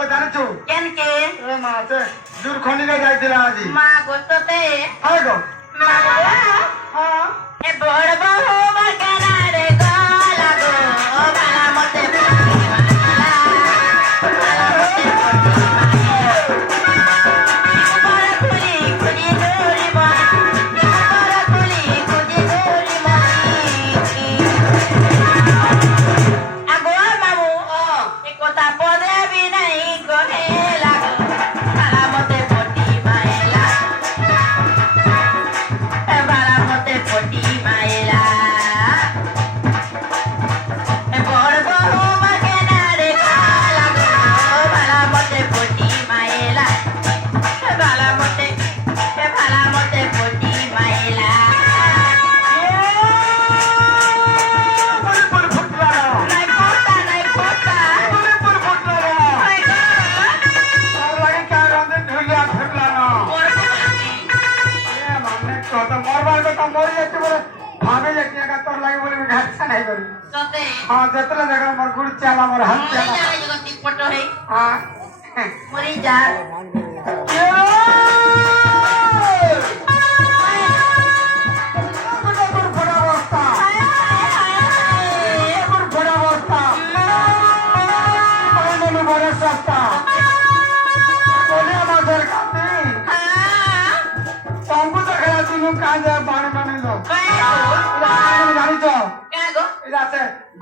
ଯିବ ଜାଣିଛୁ କେନକେ ଏ ମା ସେ ଦୂର ଖଣ୍ଡିରେ ଯାଇଥିଲା ଆଜି ମା ଗୋସ୍ତତେ ହାଏ ଗୋ ମା ହଁ ଏ ବଡ଼ ବହୁ ବରକରାରେ ଗଲା ଗো ବାଲା ମତେ हाँ जतले जगह मोर गुड़ चला मोर हाथ चला जगती फोटो है हाँ मरी जा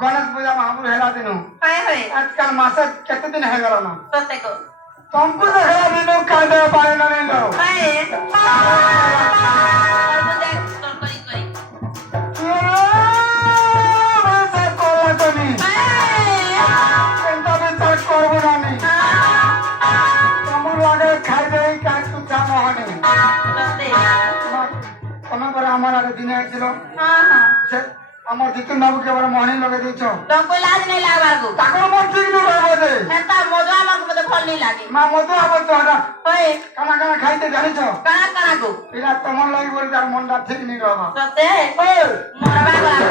गणेश पूजा महापुर हेला दिन आजकल मास केते दिन है गलो ना सतेको तुमको तो हेला दिन का दे पाए ना नहीं लो আমার জিতুন বাবু কে বড় মহনি লগে দিছ তোকে লাজ নাই লাগবার গো তাকর মন ঠিক নি রহবো দে হেতা মধু আমার মতে ফল নি লাগে মা মধু আবো তো এটা ওই কানা কানা খাইতে জানিছ কানা কানা গো এরা তোমার লাগি বলি তার মনটা ঠিক নি রহবো সতে ওই মরবা গলা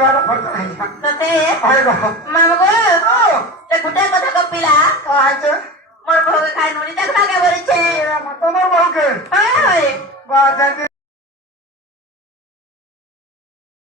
ଦେବାର ଫର୍କ ନାହିଁ ତତେ ହଏ ଗହ ମାମୁ ଗো ତେ ଗୁଟେ କଥା କପିଲା କାହାଚେ ମୋର ଭୋଗ ଖାଇ নুନି ଦେଖ ନା କେ ବରିଛେ ମତ ମୋର ବହୁକେ ହଏ ହଏ ବା ଜାତି